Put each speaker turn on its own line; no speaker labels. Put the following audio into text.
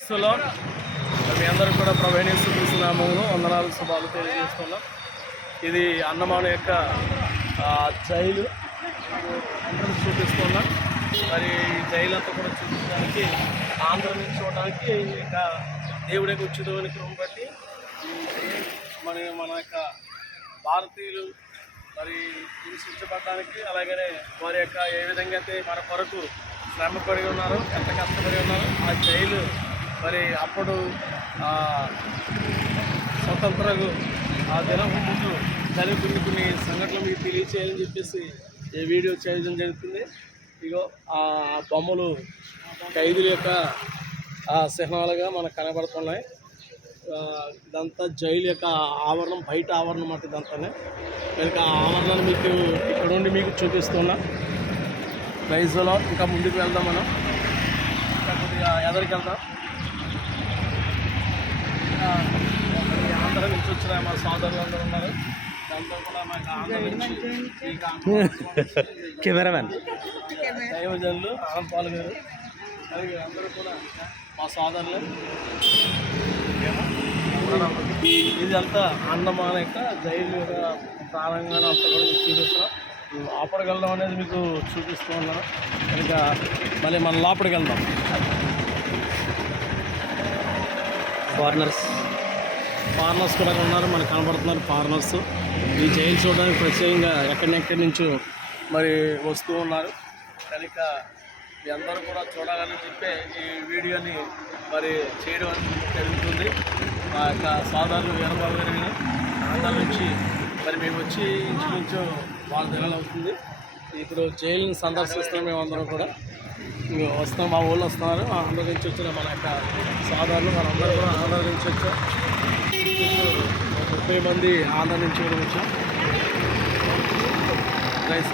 క్రీస్తులో మీ అందరూ కూడా ప్రవేణిస్తూ నామంలో వందనాలు శుభాలు తెలియజేస్తున్నాం. ఇది అన్నమాన యొక్క ఆ, జైలు ఎంట్రన్స్ చూపిస్తున్నాం. మరి జైలు అంతా కూడా చూపించడానికి ఆంధ్ర నుంచి చూడడానికి ఇంకా దేవుడి యొక్క ఉచితమైన క్రమం బట్టి మన మన యొక్క భారతీయులు మరి హింసించబడడానికి అలాగనే వారి యొక్క ఏ విధంగా అయితే మన కొరకు శ్రమపడి ఉన్నారో ఎంత కష్టపడి ఉన్నారో ఆ జైలు మరి అప్పుడు స్వతంత్ర ఆ దినం ముందు జరిగి కొన్ని కొన్ని సంఘటనలు మీకు తెలియచేయాలని చెప్పేసి ఈ వీడియో చేయడం జరుగుతుంది. ఇగో ఆ బొమ్మలు ఖైదుల యొక్క ఆ చిహ్నాలుగా మనకు కనబడుతున్నాయి. ఇదంతా జైలు యొక్క ఆవరణం బయట ఆవరణం మాట ఇదంతానే. కనుక ఆ ఆవరణను మీకు ఇక్కడ నుండి మీకు చూపిస్తున్నా. ప్రైజ్లో ఇంకా ముందుకు వెళ్దాం మనం. ఇంకా కొద్దిగా ఎదరికి వెళ్దాం ఇంకా ఈ వచ్చిన మా సోదరులు అందరూ ఉన్నారు. దాంతో కూడా మాకు
కెమెరామెన్.
దైవజనులు ఆనంద్ గారు అలాగే అందరూ కూడా మా సోదరులు. ఇది అంతా అందమాన యొక్క జైలు యొక్క ప్రారంభంగా అంతా కూడా మీకు చూపిస్తున్నాం లోపలికి వెళ్దాం అనేది మీకు చూపిస్తూ ఉన్నాను. కనుక మళ్ళీ మన లోపలికి వెళ్దాం.
ఫారినర్స్
ఫారినర్స్ కూడా ఉన్నారు మనకు కనబడుతున్నారు ఫారినర్స్ ఈ జైలు చూడడానికి ప్రత్యేకంగా ఎక్కడెక్కడి నుంచో మరి వస్తూ ఉన్నారు. కనుక మీ అందరూ కూడా చూడాలని చెప్పే ఈ వీడియోని మరి చేయడం జరుగుతుంది. మా యొక్క సాధారణ వీరబాబు గారి ఆంధ్ర నుంచి మరి మేము వచ్చి ఇంచుమించు వాళ్ళ దగ్గర అవుతుంది. ఇప్పుడు జైలుని సందర్శిస్తున్నాం మేమందరం కూడా. ఇంక వస్తాం మా ఊళ్ళో వస్తున్నారు. ఆంధ్ర నుంచి వచ్చిన మన యొక్క సాధారణ మనందరూ కూడా ఆంధ్ర నుంచి వచ్చాం. ముప్పై మంది ఆంధ్ర నుంచి కూడా వచ్చాం. రైస్.